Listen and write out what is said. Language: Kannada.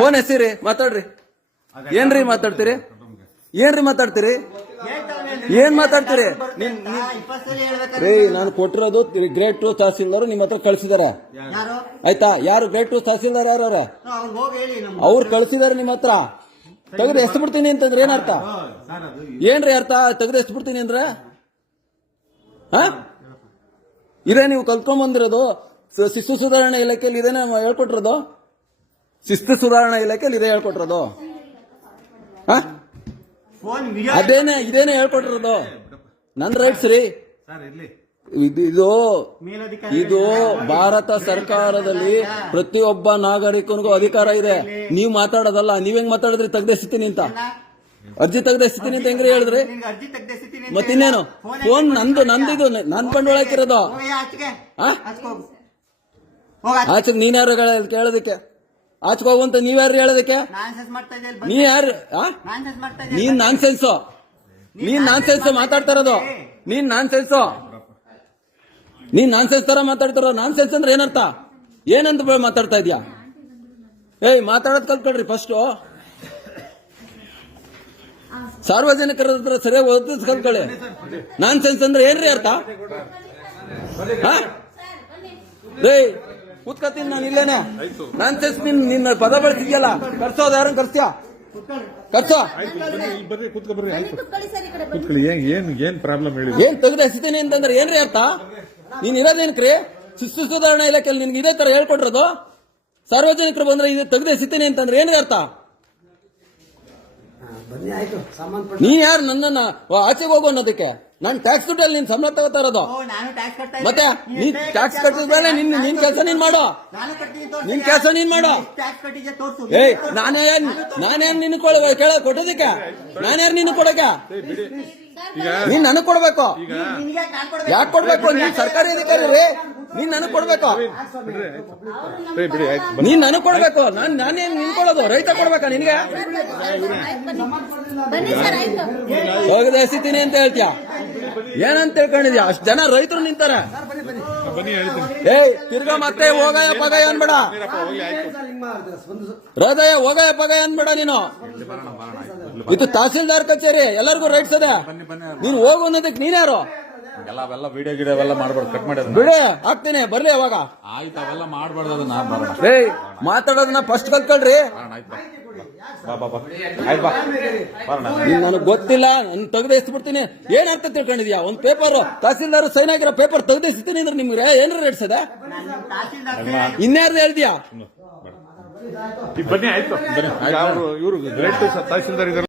ಫೋನ್ ಎಸಿರಿ ಮಾತಾಡ್ರಿ. ಏನ್ರಿ ಮಾತಾಡ್ತೀರಿ? ಏನ್ ಮಾತಾಡ್ತೀರಿ? ರೀ ನಾನು ಕೊಟ್ಟಿರೋದು ಗ್ರೇಡ್ 2 ತಹಸೀಲ್ದಾರ್ ನಿಮ್ಮ ಹತ್ರ ಕಳ್ಸಿದಾರೆ ಆಯ್ತಾ? ಯಾರು ಗ್ರೇಡ್ 2 ತಹಸೀಲ್ದಾರ್ ಯಾರು ಅವ್ರು ಕಳ್ಸಿದಾರೆ ನಿಮ್ಮ ಹತ್ರ. ತೆಗೆದು ಎಸ್ಬಿಡ್ತೀನಿ ಅಂತಂದ್ರೆ ಏನ್ ಅರ್ಥ? ಏನ್ರಿ ಅರ್ಥ? ತೆಗೆದು ಎಸ್ಬಿಡ್ತೀನಿ ಅಂದ್ರೆ ಇದೇ ನೀವು ಕಲ್ತ್ಕೊಂಡ್ ಬಂದಿರೋದು? ಶಿಸ್ತು ಸುಧಾರಣಾ ಇಲಾಖೆಯಲ್ಲಿ ಇದೇನೆ ಹೇಳ್ಕೊಟ್ಟಿರೋದು? ಶಿಸ್ತು ಸುಧಾರಣಾ ಇಲಾಖೆಯಲ್ಲಿ ಇದೇ ಹೇಳ್ಕೊಟ್ಟಿರೋದು? ಇದೇನೆ ಹೇಳ್ಕೊಟ್ಟಿರೋದು? ನನ್ ರೈಟ್ಸ್ ರೀ ಇದು ಭಾರತ ಸರ್ಕಾರದಲ್ಲಿ ಪ್ರತಿಯೊಬ್ಬ ನಾಗರಿಕನಿಗೂ ಅಧಿಕಾರ ಇದೆ. ನೀವು ಮಾತಾಡೋದಲ್ಲ. ನೀವ್ ಮಾತಾಡಿದ್ರಿ ತೆಗ್ದೆಸ್ತೀನಿ ಅಂತ, ಅರ್ಜಿ ತೆಗ್ದೆಸ್ತೀನಿ ಅಂತ ಹೆಂಗ್ರಿ ಹೇಳಿದ್ರಿ? ಮತ್ತಿನ್ನೇನು? ಫೋನ್ ನಂದಿದು ನನ್ ಬಂಡವಾಳ ಹಾಕಿರೋದು. ಆಚೆಗೆ ನೀನ್ ಯಾರು ಕೇಳೋದಕ್ಕೆ? ಆಚೆಗೆ ಹೋಗುವಂತ ನೀವ್ಯಾರು ಹೇಳೋದಕ್ಕೆ? ನೀ ಯಾರು? ನೀನ್ ನಾನ್ಸೆನ್ಸು. ನೀನ್ ನಾನ್ಸೆನ್ಸ್ ಮಾತಾಡ್ತಾ ಇರೋದು. ನೀನ್ ನಾನ್ಸೆನ್ಸ್ ತರ ಮಾತಾಡ್ತಾರೋ. ನಾನ್ಸೆನ್ಸ್ ಅಂದ್ರೆ ಏನರ್ಥ? ಏನಂತ ಮಾತಾಡ್ತಾ ಇದ್ಯಾ? ಮಾತಾಡೋದ್ ಕಲ್ತ್ಕೊಳ್ರಿ ಫಸ್ಟ್. ಸಾರ್ವಜನಿಕರ ಹತ್ರ ಸರಿಯಾಗಿ ಓದಿಸ್ ಕಲ್ತ್ಕೊಳ್ಳಿ. ನಾನ್ಸೆನ್ಸ್ ಅಂದ್ರೆ ಏನ್ರಿ ಅರ್ಥ? ಕೂತ್ಕತ್ತೀನಿ ನಾನು ಇಲ್ಲೇನೆ. ನಾನ್ಸೆನ್ಸ್ ನಿನ್ನ ಪದ ಬಳಸಿದ್ಯಲ್ಲ, ಕರ್ಸೋದು ಯಾರನ್ನ ಕರ್ಸ್ಯಾ? ಕರ್ಸೋ. ಏನ್ ಪ್ರಾಬ್ಲಮ್ ಹೇಳಿ? ಏನ್ ತೆಗೆದು ಎಸಿತೀನಿ ಅಂತಂದ್ರೆ ಏನ್ರಿ ಅರ್ಥ? ನೀನ್ ಇರೋದೇನ್ಕ್ರಿ? ಶಿಸ್ತು ಸುಧಾರಣಾ ಇಲಾಖೆಯಲ್ಲಿ ನಿನ್ಗೆ ಇದೇ ತರ ಹೇಳ್ಕೊಟ್ಟಿರೋದು? ಸಾರ್ವಜನಿಕರು ಬಂದ್ರೆ ಇದು ತೆಗೆದು ಎಸಿತೀನಿ ಅಂತಂದ್ರೆ ಏನ್ರಿ ಅರ್ಥ? ನೀ ಯಾರು ನನ್ನನ್ನ ಆಚೆಗೆ ಹೋಗು ಅನ್ನೋದಕ್ಕೆ? ನಾನು ಟ್ಯಾಕ್ಸ್ ದುಡ್ಡಲ್ಲಿ ನೀನ್ ಸಂಬಳ ತಗೋತಾ ಇರೋದು. ಮತ್ತೆ ನೀನ್ ಟ್ಯಾಕ್ಸ್ ಕಟ್ಟಿದ ಮೇಲೆ ನಿನ್ ಕೆಲಸ ನೀನ್ ಮಾಡೋ. ನಿನ್ ಕೆಲಸ ನೀನ್ ಮಾಡೋ. ನಾನೇನ್ ನಿನ್ ಕೊಟ್ಟೋದಕ್ಕೆ? ನಾನ್ಯಾರು ನಿನ್ ಕೊಡಕ್ಕೆ? ನೀನ್ ನನಗ್ ಕೊಡ್ಬೇಕು. ಯಾಕೆ ಕೊಡ್ಬೇಕು? ನೀನ್ ಸರ್ಕಾರಿ ಅಧಿಕಾರಿ ರೀ. ನೀನ್ ನನಗ್ ಕೊಡ್ಬೇಕು. ನೀನ್ ನನಗ್ ಕೊಡ್ಬೇಕು. ನಾನೇನ್ ನಿನ್ ಕೊಡೋದು? ರೈತ ಕೊಡ್ಬೇಕಾ ನಿನ್ಗೆ? ಹೋಗದೆ ಎಸಿತೀನಿ ಅಂತ ಹೇಳ್ತೀಯ? ಏನಂತ ತಿಳ್ಕೊಂಡಿದ್ಯಾ? ಅಷ್ಟ್ ಜನ ರೈತರು ನಿಂತಾರೆ. ತಿರ್ಗಾ ಮತ್ತೆ ಹೋಗಯ ಪಗಯ ಅನ್ಬೇಡ. ಹೃದಯ ಹೋಗಯ ಪಗಯ ಅನ್ಬೇಡ ನೀನು. ಇದು ತಹಸೀಲ್ದಾರ್ ಕಚೇರಿ, ಎಲ್ಲರಿಗೂ ರೈಟ್ಸ್ ಅದೇ. ನೀನು ಹೋಗು ಅನ್ನೋದಕ್ಕೆ ನೀನ್ಯಾರು? ವಿಡಿಯೋ ಗಿಡಿಯೋ ಎಲ್ಲ ಮಾಡ್ಬಾರ್ದು. ಕಟ್ ಮಾಡಿ ಬಿಡಿ, ಹಾಕ್ತೀನಿ. ಬರ್ಲಿ ಅವಾಗ. ಆಯ್ತು, ಅವೆಲ್ಲ ಮಾಡ್ಬಾರ್ದು. ಮಾತಾಡೋದನ್ನ ಫಸ್ಟ್ ಕಲ್ತ್ಕೊಳ್ರಿ. ನನಗೆ ಗೊತ್ತಿಲ್ಲ, ನನ್ ತೆಗೆದಿಸ್ಬಿಡ್ತೀನಿ. ಏನ್ ಅರ್ಥ ತಿಳ್ಕೊಂಡಿದ್ಯಾ? ಒಂದ್ ಪೇಪರ್ ತಹಸೀಲ್ದಾರ್ ಸೈನ್ ಆಗಿರೋ ಪೇಪರ್ ತೆಗೆದಿಸ್ತೀನಿ ಅಂದ್ರೆ ನಿಮ್ಗೆ ಏನ್ರ ರೇಟ್ಸ್ ಅದ? ಇನ್ಯಾರ್ದು ಹೇಳ್ತೀಯಾ? ಬನ್ನಿ, ಆಯ್ತು. ಇವರು ಗ್ರೇಟ್ ತಹಸೀಲ್ದಾರ್ ಇದ್ದಾರೆ.